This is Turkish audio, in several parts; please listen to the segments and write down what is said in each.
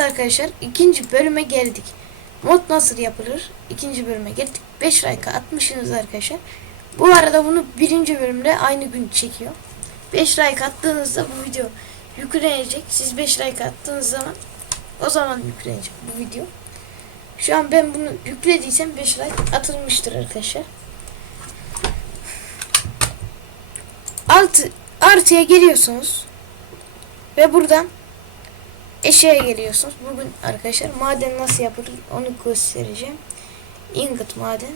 Evet arkadaşlar ikinci bölüme geldik. Mod nasıl yapılır? İkinci bölüme geldik. 5 like atmışsınız arkadaşlar. Bu arada bunu birinci bölümde aynı gün çekiyor. 5 like attığınızda bu video yüklenecek. Siz 5 like attığınız zaman o zaman yüklenecek bu video. Şu an ben bunu yüklediysem 5 like atılmıştır arkadaşlar. Alt artıya geliyorsunuz. Ve buradan eşeğe geliyorsunuz. Bugün arkadaşlar maden nasıl yapılır onu göstereceğim. Ingot maden.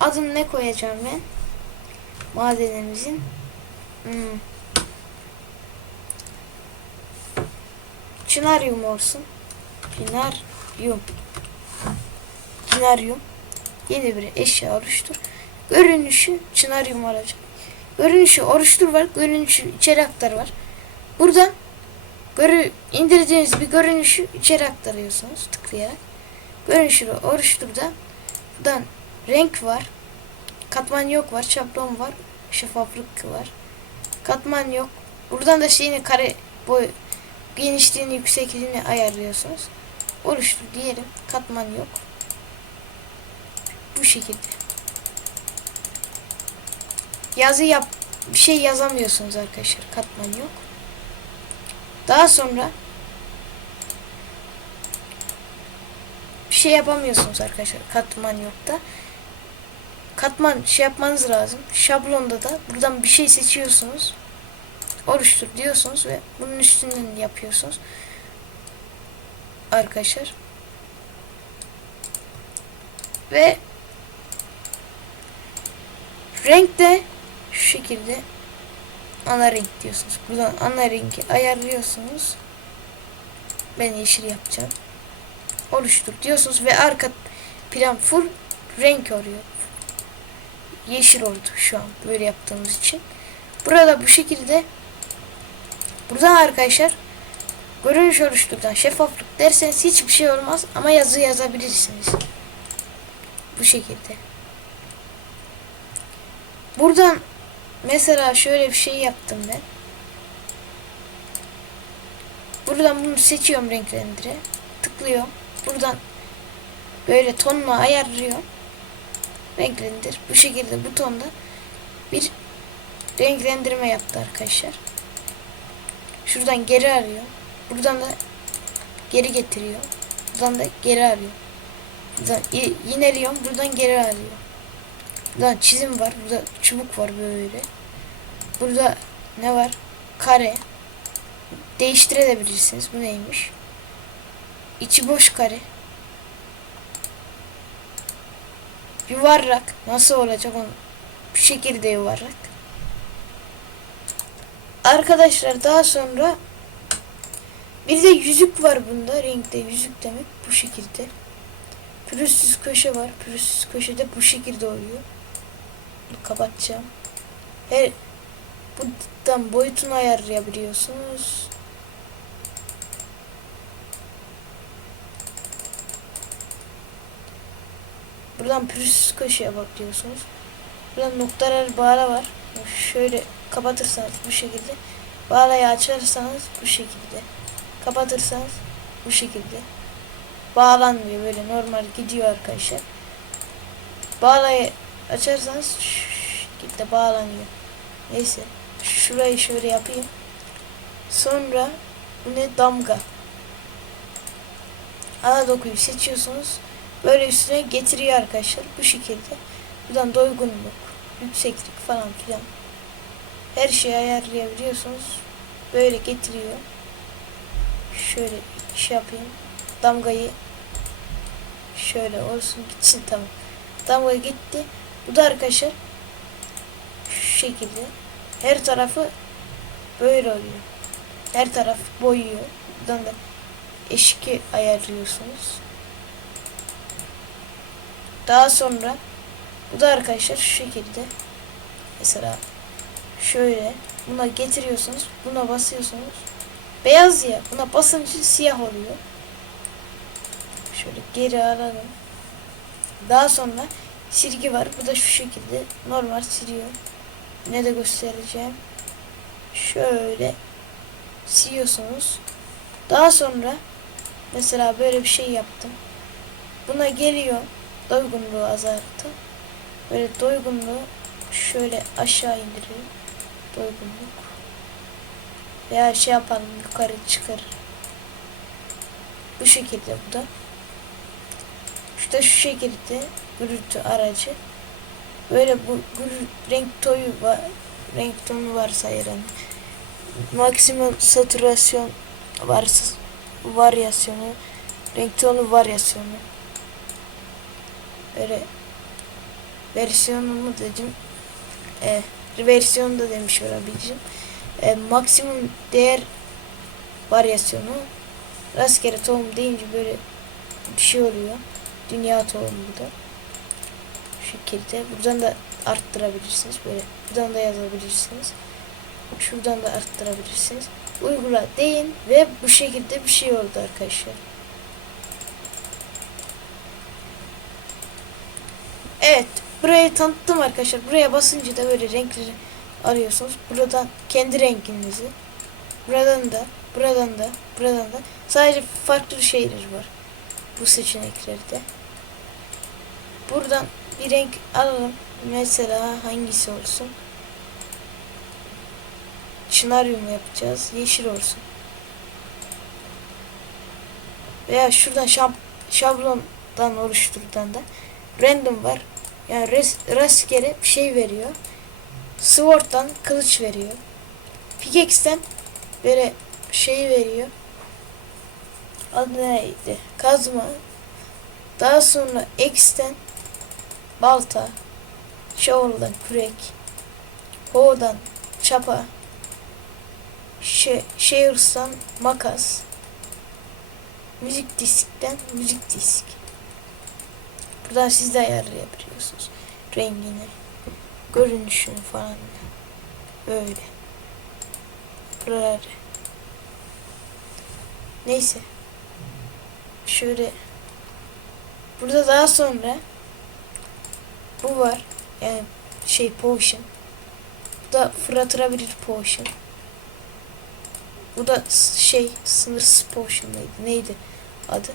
Adını ne koyacağım ben? Madenimizin. Hmm. Çınaryum olsun. Çınaryum. Çınaryum. Yeni bir eşya oluştur. Görünüşü çınaryum olacak. Görünüşü oluştur var. Görünüşü içeri aktar var. Buradan görü indireceğiniz bir görünüşü içeri aktarıyorsunuz tıklayarak. Görünüşü oluşturda buradan renk var. Katman yok var. Şablon var. Şeffaflık var. Katman yok. Buradan da şeyini kare boy genişliğini yüksekliğini ayarlıyorsunuz. Oluştur diyelim. Katman yok. Bu şekilde. Yazı yap bir şey yazamıyorsunuz arkadaşlar. Katman yok. Daha sonra bir şey yapamıyorsunuz arkadaşlar. Katman yok da. Katman şey yapmanız lazım. Şablonda da buradan bir şey seçiyorsunuz. Oluştur diyorsunuz ve bunun üstünden yapıyorsunuz. Arkadaşlar. Ve renk de şu şekilde ana renk diyorsunuz. Buradan ana rengi ayarlıyorsunuz. Ben yeşil yapacağım. Oluştur diyorsunuz ve arka plan full renk oluyor. Yeşil oldu şu an böyle yaptığımız için. Burada bu şekilde buradan arkadaşlar görünüş oluşturdan şeffaflık derseniz hiçbir şey olmaz ama yazı yazabilirsiniz. Bu şekilde. Buradan mesela şöyle bir şey yaptım ben. Buradan bunu seçiyorum renklendire. Tıklıyorum. Buradan böyle tonunu ayarlıyorum. Renklendir. Bu şekilde butonda bir renklendirme yaptı arkadaşlar. Şuradan geri arıyor. Buradan da geri getiriyor. Buradan da geri arıyor. Buradan yineliyorum. Buradan geri arıyor. Burada çizim var. Burada çubuk var böyle. Burada ne var? Kare. Değiştirebilirsiniz. Bu neymiş? İçi boş kare. Yuvarlak. Nasıl olacak onu? Bu şekilde yuvarlak. Arkadaşlar daha sonra bir de yüzük var bunda. Renkte yüzük demek. Bu şekilde. Pürüzsüz köşe var. Pürüzsüz köşede bu şekilde oluyor. Kapatacağım. Her buradan boyutunu ayarlayabiliyorsunuz. Buradan pürüzsüz köşeye bakıyorsunuz. Buradan noktalar bağla var. Şöyle kapatırsanız bu şekilde. Bağlayı açarsanız bu şekilde. Kapatırsanız bu şekilde. Bağlanmıyor böyle normal gidiyor arkadaşlar. Bağlayı açarsanız gitti bağlanıyor. Neyse. Şurayı şöyle yapayım. Sonra ne damga. Ana dokuyu seçiyorsunuz. Böyle üstüne getiriyor arkadaşlar. Bu şekilde. Buradan doygunluk, yükseklik falan filan. Her şeyi ayarlayabiliyorsunuz. Böyle getiriyor. Şöyle şey yapayım. Damgayı şöyle olsun gitsin tamam. Damga gitti. Bu da arkadaşlar şu şekilde her tarafı böyle oluyor. Her taraf boyuyor. Buradan da eşiki ayarlıyorsunuz. Daha sonra bu da arkadaşlar şu şekilde mesela şöyle buna getiriyorsunuz. Buna basıyorsunuz. Beyaz ya. Buna basınca siyah oluyor. Şöyle geri alalım. Daha sonra silgi var. Bu da şu şekilde normal siliyor. Ne de göstereceğim. Şöyle siliyorsunuz. Daha sonra Mesela böyle bir şey yaptım. Buna geliyor doygunluğu azaltı. Böyle doygunluğu şöyle aşağı indiriyor. Doygunluk. Veya şey yapalım yukarı çıkarır. Bu şekilde bu da. İşte şu şekilde gürültü aracı. Böyle bu gürül, renk toyu var, renk tonu varsa yani maksimum saturasyon varsa varyasyonu, renk tonu varyasyonu. Böyle versiyonumu dedim. E, versiyonu da demiş olabileceğim. E, maksimum değer varyasyonu rastgele tohum deyince böyle bir şey oluyor. Dünya tohumu bu da. Şu şekilde. Buradan da arttırabilirsiniz. Böyle buradan da yazabilirsiniz. Şuradan da arttırabilirsiniz. Uygula deyin ve bu şekilde bir şey oldu arkadaşlar. Evet. Burayı tanıttım arkadaşlar. Buraya basınca da böyle renkleri arıyorsunuz. Buradan kendi renginizi. Buradan da, buradan da, buradan da. Sadece farklı şeyler var. Bu seçeneklerde. Buradan bir renk alalım. Mesela hangisi olsun? Çınaryum yapacağız. Yeşil olsun. Veya şuradan şab şablondan oluşturdan da random var. Yani res rastgele bir şey veriyor. Sword'dan kılıç veriyor. Pickaxe'den böyle şey veriyor. Adı neydi? Kazma. Daha sonra X'ten balta. Shovel'dan kürek. Ho'dan çapa. Şey, Shares'tan makas. Müzik diskten müzik disk. Buradan siz de ayarlayabiliyorsunuz. Rengini, görünüşünü falan. Böyle. Buraları. Neyse. Şöyle. Burada daha sonra bu var. Yani şey potion. Bu da fırlatılabilir potion. Bu da şey sınırsız potion mıydı? Neydi adı?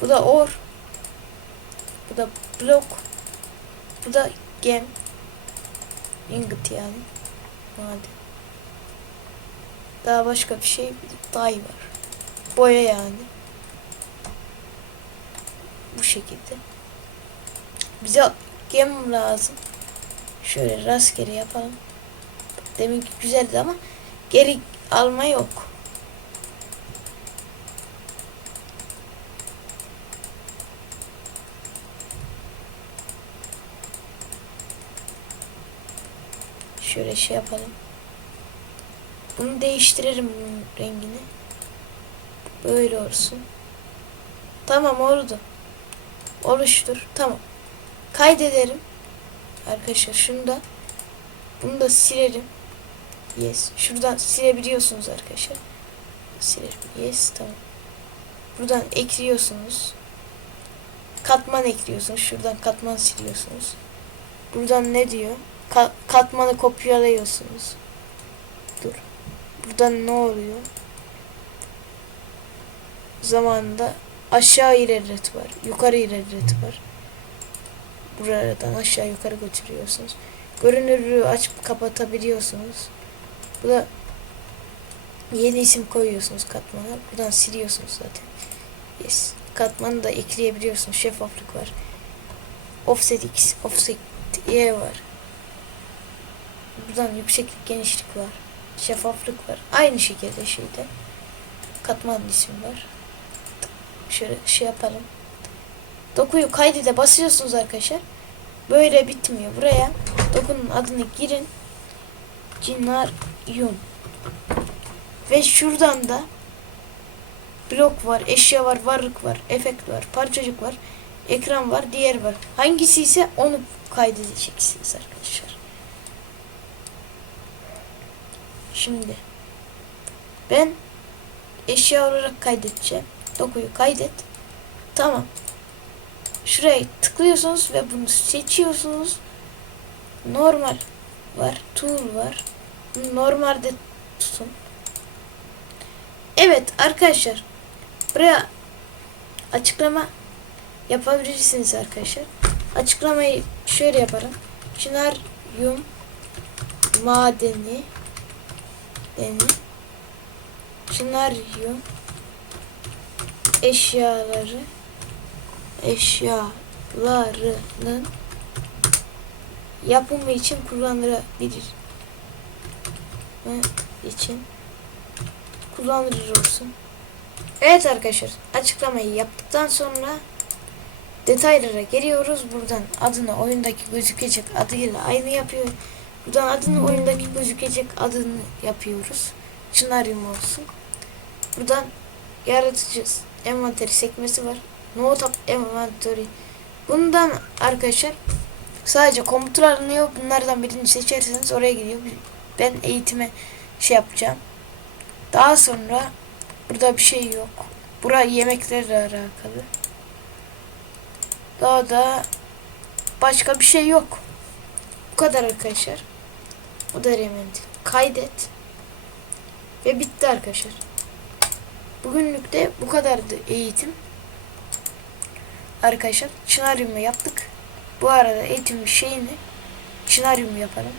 Bu da or. Bu da blok. Bu da gem. Ingot yani. Maden. Daha başka bir şey. Bir day var. Boya yani. Bu şekilde. Bize gem lazım. Şöyle rastgele yapalım. Deminki güzeldi ama geri alma yok. Şöyle şey yapalım. Bunu değiştirelim bunun rengini. Böyle olsun. Tamam oldu. Oluştur. Tamam. Kaydederim. Arkadaşlar şunu da bunu da silerim. Yes. Şuradan silebiliyorsunuz arkadaşlar. Silerim. Yes. Tamam. Buradan ekliyorsunuz. Katman ekliyorsunuz. Şuradan katman siliyorsunuz. Buradan ne diyor? Ka- katmanı kopyalıyorsunuz. Dur. Buradan ne oluyor? Zamanında aşağı ilerlet var. Yukarı ilerlet var. Buradan aşağı yukarı götürüyorsunuz. Görünürlüğü açıp kapatabiliyorsunuz. Bu da yeni isim koyuyorsunuz katmana. Buradan siliyorsunuz zaten. Yes. Katmanı da ekleyebiliyorsunuz. Şeffaflık var. Offset X, offset Y var. Buradan yükseklik, genişlik var. Şeffaflık var. Aynı şekilde şeyde. Katman ismi var. Şöyle şey yapalım. Dokuyu kaydede basıyorsunuz arkadaşlar. Böyle bitmiyor. Buraya dokunun adını girin. Cinaryum. Ve şuradan da blok var, eşya var, varlık var, efekt var, parçacık var, ekran var, diğer var. Hangisi ise onu kaydedeceksiniz arkadaşlar. Şimdi ben eşya olarak kaydedeceğim. Dokuyu kaydet. Tamam. Şuraya tıklıyorsunuz ve bunu seçiyorsunuz. Normal var. Tool var. Normalde tutun. Evet arkadaşlar. Buraya açıklama yapabilirsiniz arkadaşlar. Açıklamayı şöyle yaparım. Çınaryum madeni deni Çınaryum eşyaları eşyalarının yapımı için kullanılabilir için kullanılır olsun. Evet arkadaşlar açıklamayı yaptıktan sonra detaylara geliyoruz. Buradan adını oyundaki gözükecek adıyla aynı yapıyor. Buradan adını oyundaki gözükecek adını yapıyoruz. Çınaryum olsun. Buradan yaratıcı envanteri sekmesi var. No tab envanteri. Bundan arkadaşlar sadece komutlar alınıyor. Bunlardan birini seçerseniz oraya gidiyor. Ben eğitime şey yapacağım. Daha sonra burada bir şey yok. Bura yemeklerle alakalı. Daha da başka bir şey yok. Bu kadar arkadaşlar. Bu da element. Kaydet. Ve bitti arkadaşlar. Bugünlük de bu kadardı eğitim. Arkadaşlar çınaryumu yaptık. Bu arada eğitim şeyini çınaryumu yapalım.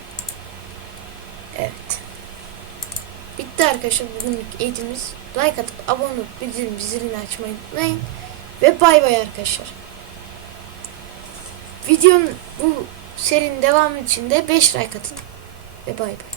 Evet. Bitti arkadaşlar bugünlük eğitimimiz. Like atıp abone olup bildirim zilini açmayı unutmayın. Ve bay bay arkadaşlar. Videonun bu serinin devamı için de 5 like atın. Ve bay bay.